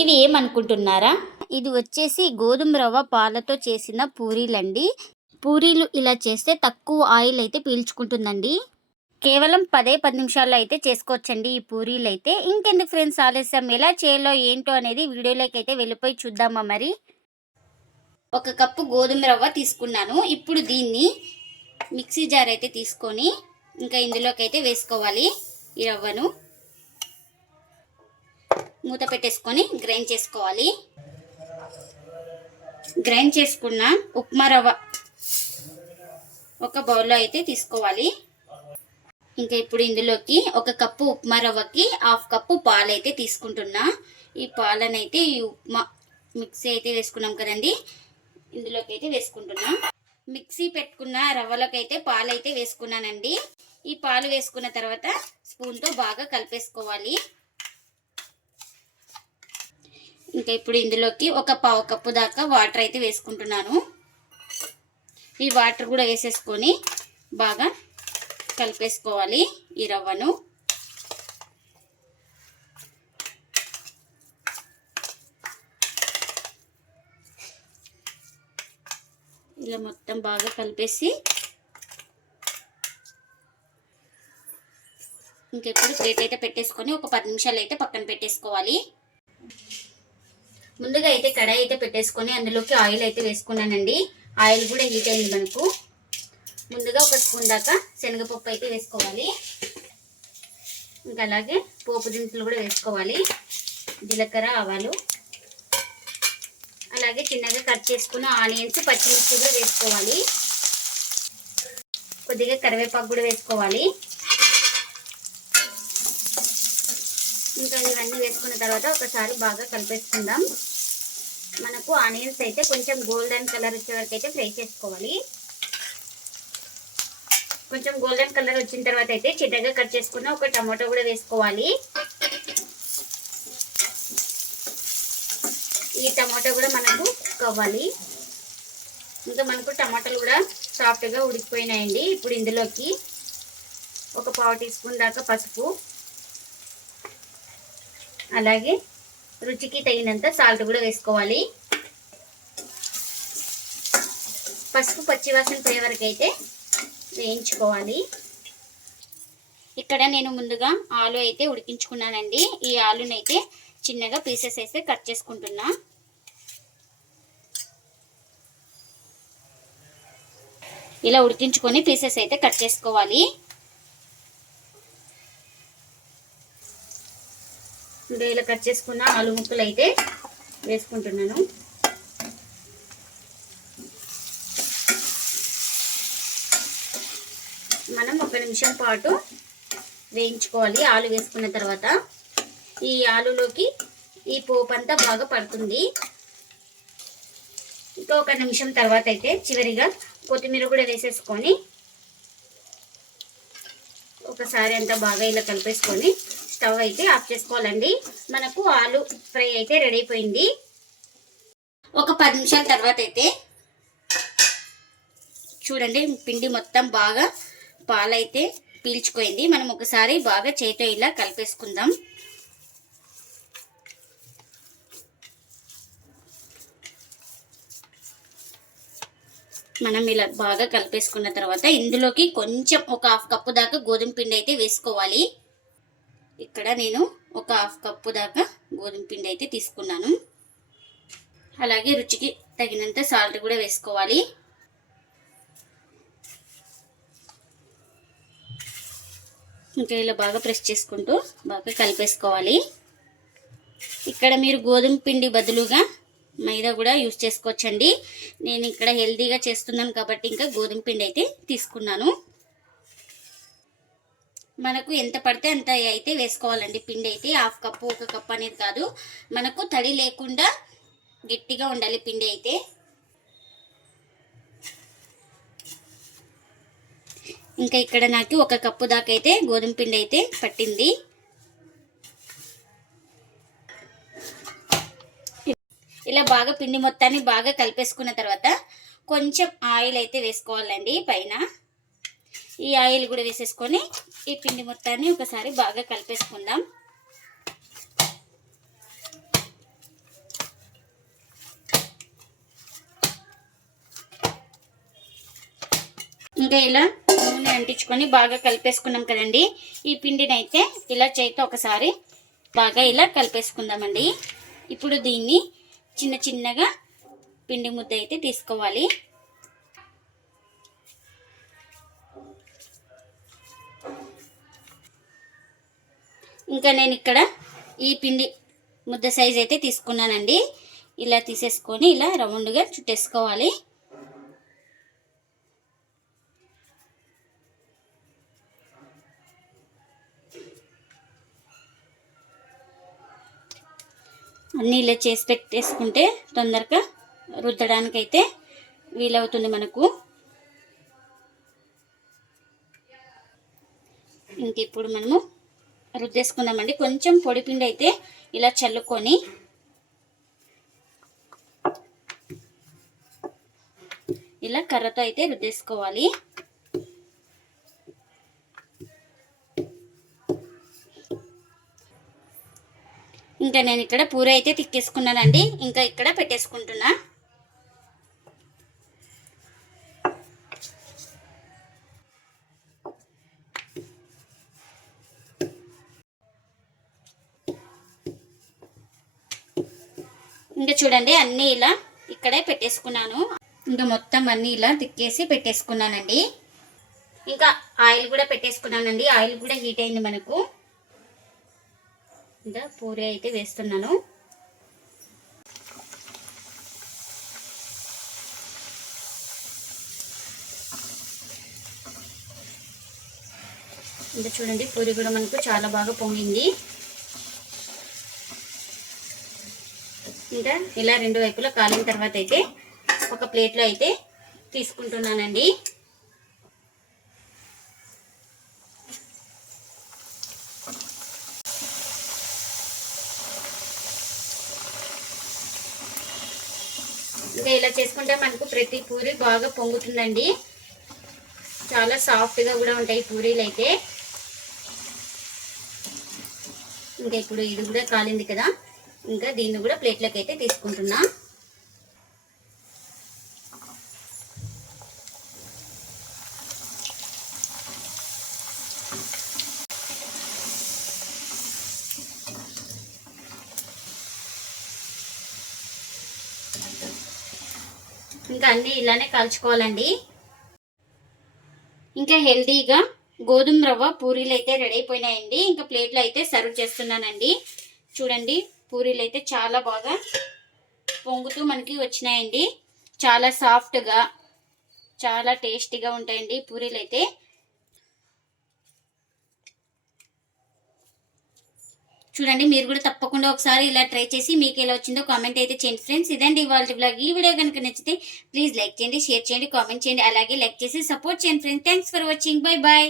ఇవి ఏమనుకుంటున్నారా ఇది వచ్చేసి గోధుమ రవ్వ పాలతో చేసిన పూరీలండి. పూరీలు ఇలా చేస్తే తక్కువ ఆయిల్ అయితే పీల్చుకుంటుందండి. కేవలం పదే పది నిమిషాల్లో అయితే చేసుకోవచ్చండి ఈ పూరీలు అయితే ఇంకెందుకు ఫ్రెండ్స్ ఆలస్యం? ఎలా చేయాలో ఏంటో అనేది వీడియోలోకి అయితే వెళ్ళిపోయి చూద్దామా మరి? ఒక కప్పు గోధుమ రవ్వ తీసుకున్నాను. ఇప్పుడు దీన్ని మిక్సీ జార్ అయితే తీసుకొని ఇంకా ఇందులోకి అయితే వేసుకోవాలి ఈ రవ్వను. మూత పెట్టేసుకొని గ్రైండ్ చేసుకోవాలి. గ్రైండ్ చేసుకున్న ఉప్మా రవ్వ ఒక బౌల్లో అయితే తీసుకోవాలి. ఇంకా ఇప్పుడు ఇందులోకి ఒక కప్పు ఉప్మా రవ్వకి హాఫ్ కప్పు పాలు అయితే తీసుకుంటున్నా. ఈ పాలనైతే ఈ ఉప్మా మిక్సీ అయితే వేసుకున్నాం కదండి. ఇందులోకి అయితే వేసుకుంటున్నా. మిక్సీ పెట్టుకున్న రవ్వలోకి అయితే పాలు అయితే వేసుకున్నానండి. ఈ పాలు వేసుకున్న తర్వాత స్పూన్తో బాగా కలిపేసుకోవాలి. ఇంకా ఇప్పుడు ఇందులోకి ఒక పావు కప్పు దాకా వాటర్ అయితే వేసుకుంటున్నాను. ఈ వాటర్ కూడా వేసేసుకొని బాగా కలిపేసుకోవాలి ఈ రవ్వను. ఇలా మొత్తం బాగా కలిపేసి ఇంకెప్పుడు ప్లేట్ అయితే పెట్టేసుకొని ఒక పది నిమిషాలు అయితే పక్కన పెట్టేసుకోవాలి. ముందుగా అయితే కడాయి అయితే పెట్టేసుకొని అందులోకి ఆయిల్ అయితే వేసుకున్నానండి. ఆయిల్ కూడా హీట్ అయింది మనకు. ముందుగా ఒక స్పూన్ దాకా శనగపప్పు అయితే వేసుకోవాలి. ఇంకా అలాగే పోపు దినుసులు కూడా వేసుకోవాలి. జీలకర్ర ఆవాలు. అలాగే చిన్నగా కట్ చేసుకున్న ఆనియన్స్ పచ్చిమిర్చి కూడా వేసుకోవాలి. కొద్దిగా కరివేపాకు కూడా వేసుకోవాలి. ఇంకా ఇవన్నీ వేసుకున్న తర్వాత ఒకసారి బాగా కలిపేసుకుందాం. మనకు ఆనియన్స్ అయితే కొంచెం గోల్డెన్ కలర్ వచ్చే వరకు అయితే ఫ్రై చేసుకోవాలి. కొంచెం గోల్డెన్ కలర్ వచ్చిన తర్వాత అయితే చిన్నగా కట్ చేసుకున్న ఒక టమాటో కూడా వేసుకోవాలి. ఈ టమాటో కూడా మనకు కవ్వాలి ఇంకా మనకు టమాటాలు కూడా సాఫ్ట్గా ఉడికిపోయినాయండి. ఇప్పుడు ఇందులోకి ఒక పావు టీ స్పూన్ దాకా పసుపు అలాగే రుచికి తగినంత సాల్ట్ కూడా వేసుకోవాలి. పసుపు పచ్చివాసన పోయే వరకు అయితే వేయించుకోవాలి. ఇక్కడ నేను ముందుగా ఆలు అయితే ఉడికించుకున్నానండి. ఈ ఆలునైతే చిన్నగా పీసెస్ అయితే కట్ చేసుకుంటున్నా. ఇలా ఉడికించుకొని పీసెస్ అయితే కట్ చేసుకోవాలి. ఇంకా ఇలా కట్ చేసుకున్న ఆలు ముక్కలు అయితే వేసుకుంటున్నాను. మనం ఒక నిమిషం పాటు వేయించుకోవాలి. ఆలు వేసుకున్న తర్వాత ఈ ఆలులోకి ఈ పోపు అంతా బాగా పడుతుంది. ఇంకా ఒక నిమిషం తర్వాత అయితే చివరిగా కొత్తిమీర కూడా వేసేసుకొని ఒకసారి అంతా బాగా ఇలా కలిపేసుకొని స్టవ్ అయితే ఆఫ్ చేసుకోవాలండి. మనకు ఆలు ఫ్రై అయితే రెడీ అయిపోయింది. ఒక పది నిమిషాల తర్వాత అయితే చూడండి పిండి మొత్తం బాగా పాలైతే పీల్చుకోయింది. మనం ఒకసారి బాగా చేతితో ఇలా కలిపేసుకుందాం. మనం ఇలా బాగా కలిపేసుకున్న తర్వాత ఇందులోకి కొంచెం ఒక హాఫ్ కప్పు దాకా గోధుమ పిండి అయితే వేసుకోవాలి. ఇక్కడ నేను ఒక హాఫ్ కప్పు దాకా గోధుమ పిండి అయితే తీసుకున్నాను. అలాగే రుచికి తగినంత సాల్ట్ కూడా వేసుకోవాలి. ఇంకా ఇలా బాగా ప్రెస్ చేసుకుంటూ బాగా కలిపేసుకోవాలి. ఇక్కడ మీరు గోధుమ పిండి బదులుగా మైదా కూడా యూస్ చేసుకోవచ్చండి. నేను ఇక్కడ హెల్తీగా చేస్తున్నాను కాబట్టి ఇంకా గోధుమ పిండి అయితే తీసుకున్నాను. మనకు ఎంత పడితే అంత అయితే వేసుకోవాలండి. పిండి అయితే హాఫ్ కప్పు ఒక కప్పు అనేది కాదు. మనకు తడి లేకుండా గట్టిగా ఉండాలి పిండి అయితే. ఇంకా ఇక్కడ నాకు ఒక కప్పు దాకా అయితే గోధుమ పిండి అయితే పట్టింది. ఇలా బాగా పిండి మొత్తాన్ని బాగా కలిపేసుకున్న తర్వాత కొంచెం ఆయిల్ అయితే వేసుకోవాలండి పైన. ఈ ఆయిల్ కూడా వేసేసుకొని ఈ పిండి మొత్తాన్ని ఒకసారి బాగా కలిపేసుకుందాం. ఇంకా ఇలా నూనె అంటించుకొని బాగా కలిపేసుకున్నాం కదండి. ఈ పిండిని అయితే ఇలా చేతితో ఒకసారి బాగా ఇలా కలిపేసుకుందామండి. ఇప్పుడు దీన్ని చిన్న చిన్నగా పిండి ముద్ద అయితే తీసుకోవాలి. ఇంకా నేను ఇక్కడ ఈ పిండి ముద్ద సైజ్ అయితే తీసుకున్నానండి. ఇలా తీసేసుకొని ఇలా రౌండ్గా చుట్టేసుకోవాలి. అన్నీ ఇలా చేసి పెట్టేసుకుంటే తొందరగా రుద్దడానికైతే వీలవుతుంది మనకు. ఇంక ఇప్పుడు మనము రుద్దేసుకుందామండి. కొంచెం పొడిపిండి అయితే ఇలా చల్లుకొని ఇలా కర్రతో అయితే రుద్దేసుకోవాలి. ఇంకా నేను ఇక్కడ పూర అయితే తిక్కేసుకున్నానండి. ఇంకా ఇక్కడ పెట్టేసుకుంటున్నా. ఇంకా చూడండి అన్నీ ఇలా ఇక్కడే పెట్టేసుకున్నాను. ఇంకా మొత్తం అన్నీ ఇలా తిక్కేసి పెట్టేసుకున్నానండి. ఇంకా ఆయిల్ కూడా పెట్టేసుకున్నానండి. ఆయిల్ కూడా హీట్ అయింది మనకు. ఇంకా పూరి అయితే వేస్తున్నాను. ఇంకా చూడండి పూరి కూడా మనకు చాలా బాగా పొంగింది. ఇంకా ఇలా రెండు వైపులా కాలిన తర్వాత అయితే ఒక ప్లేట్లో అయితే తీసుకుంటున్నానండి. ఇంకా ఇలా చేసుకుంటే మనకు ప్రతి పూరి బాగా పొంగుతుందండి. చాలా సాఫ్ట్గా కూడా ఉంటాయి పూరీలు అయితే. ఇంకా ఇప్పుడు ఇది కూడా కాలింది కదా. ఇంకా దీన్ని కూడా ప్లేట్లోకి అయితే తీసుకుంటున్నా. ఇంకా అన్నీ ఇలానే కాల్చుకోవాలండి. ఇంకా హెల్దీగా గోధుమ రవ్వ పూరీలు అయితే రెడీ అయిపోయినాయండి. ఇంకా ప్లేట్లు అయితే సర్వ్ చేస్తున్నానండి. చూడండి. పూరీలు అయితే చాలా బాగా పొంగుతూ మనకి వచ్చినాయండి. చాలా సాఫ్ట్గా చాలా టేస్టీగా ఉంటాయండి పూరీలు అయితే చూడండి మీరు కూడా తప్పకుండా ఒకసారి ఇలా ట్రై చేసి మీకు ఎలా వచ్చిందో కామెంట్ అయితే చేయండి ఫ్రెండ్స్. ఇదండి ఇవాళ బ్లాగ్ ఈ వీడియో కనుక నచ్చితే ప్లీజ్ లైక్ చేయండి షేర్ చేయండి కామెంట్ చేయండి. అలాగే లైక్ చేసి సపోర్ట్ చేయండి friends. Thanks for watching. Bye bye